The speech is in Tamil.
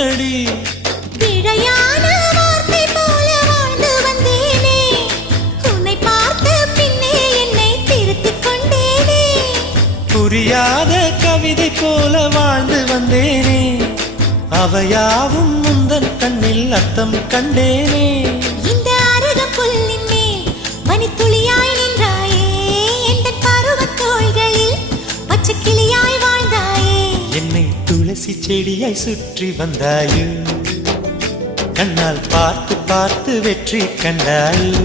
ஏனடி பிழையான வார்த்தை போல வாழ்ந்து வந்தேனே, உன்னை பார்த்த பின்னே என்னை திருத்திக் கொண்டேனே. புரியாத கவிதை போல வாழ்ந்து வந்தேனே, அவையாவும் முந்தன் கண்ணில் அர்த்தம் கண்டேனே. இந்த அருகம் புல்லின் மேல் மணித்துளியாய் நின்றாயே, எந்த பருவத் தோள்களில் பச்சை கிளியாய் வாழ்ந்தாயே. என்னை துளசி செடியாய் சுற்றி வந்தாயோ, கண்ணால் பார்த்து பார்த்து வெற்றி கண்டாயோ.